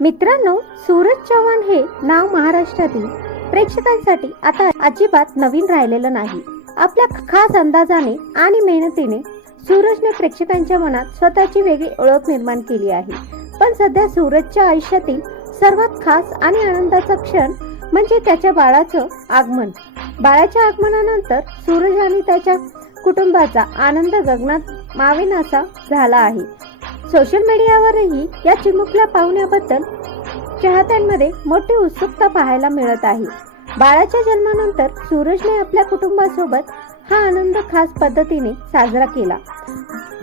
मित्रांनो, सूरज चव्हाण हे नाव महाराष्ट्रातील प्रेक्षकांसाठी आता अजिबात नवीन राहिलेलं नाही. आपल्या खास अंदाजाने आणि मेहनतीने सूरजने प्रेक्षकांच्या मनात स्वतःची वेगळी ओळख निर्माण केली आहे. पण सध्या सूरजच्या आयुष्यातील सर्वात खास आणि आनंदाचा क्षण म्हणजे त्याच्या बाळाचं आगमन. बाळाच्या आगमनानंतर सूरज आणि त्याच्या कुटुंबाचा आनंद गगनात मावेनासा झाला आहे. सोशल मीडियावरही या चिमुकल्या पाहुण्याबद्दल चाहत्यांमध्ये मोठी उत्सुकता पाहायला मिळत आहे. बाळाच्या जन्मानंतर सूरजने आपल्या कुटुंबासोबत हा आनंद खास पद्धतीने साजरा केला.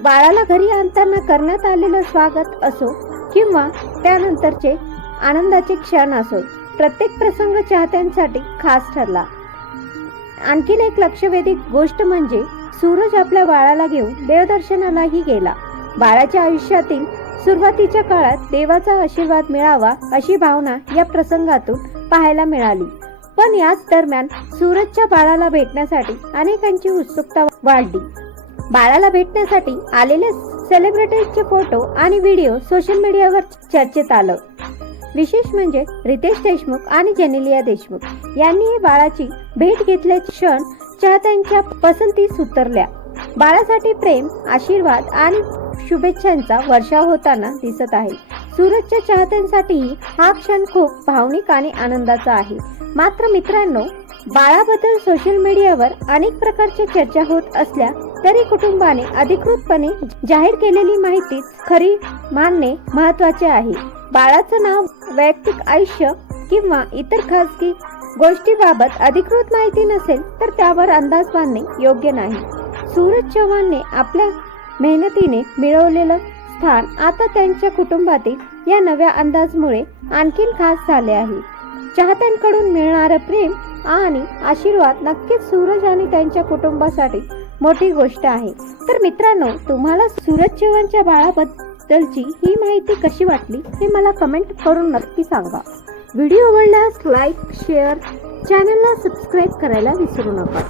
बाळाला घरी आणताना करण्यात आलेलं स्वागत असो किंवा त्यानंतरचे आनंदाचे क्षण असो, प्रत्येक प्रसंग चाहत्यांसाठी खास ठरला. आणखीन एक लक्षवेधी गोष्ट म्हणजे सूरज आपल्या बाळाला घेऊन देवदर्शनालाही गेला. बाळाच्या आयुष्यातील सुरुवातीच्या काळात देवाचा आशीर्वाद मिळावा अशी भावना या प्रसंगातून पाहायला मिळाली. पण याच दरम्यान सूरजच्या बाळाला भेटण्यासाठी अनेकांची उत्सुकता वाढली. बाळाला भेटण्यासाठी आलेले सेलिब्रिटीजचे फोटो आणि व्हिडिओ सोशल मीडियावर चर्चेत आलं. विशेष म्हणजे रितेश देशमुख आणि जेनेलिया देशमुख यांनी बाळाची भेट घेतल्याचे क्षण चाहत्यांच्या पसंतीस उतरल्या. बाळासाठी प्रेम, आशीर्वाद आणि शुभेच्छांचा वर्षाव होताना दिसत आहे. सूरजच्या चाहत्यांसाठीही हा क्षण खूप भावनिक आणि आनंदाचा आहे. मात्र मित्रांनो, बाळाबद्दल सोशल मीडियावर अनेक प्रकारच्या चर्चा होत असल्या तरी कुटुंबाने अधिकृतपणे जाहीर केलेली माहिती खरी मानणे महत्त्वाचे आहे. बाळाचं नाव, वैयक्तिक आयुष्य किंवा इतर खासगी गोष्टीबाबत अधिकृत माहिती नसेल तर त्यावर अंदाज बांधणे योग्य नाही. सूरज चव्हाणने आपल्या मेहनतीने मिळवलेलं स्थान आता त्यांच्या कुटुंबातील या नव्या अंदाजमुळे आणखीन खास झाले आहे. चाहत्यांकडून मिळणारं प्रेम आणि आशीर्वाद नक्कीच सूरज आणि त्यांच्या कुटुंबासाठी मोठी गोष्ट आहे. तर मित्रांनो, तुम्हाला सूरज चव्हाणच्या बाळाबद्दलची ही माहिती कशी वाटली हे मला कमेंट करून नक्की सांगा. व्हिडिओ आवडल्यास लाईक, शेअर, चॅनलला सबस्क्राईब करायला विसरू नका.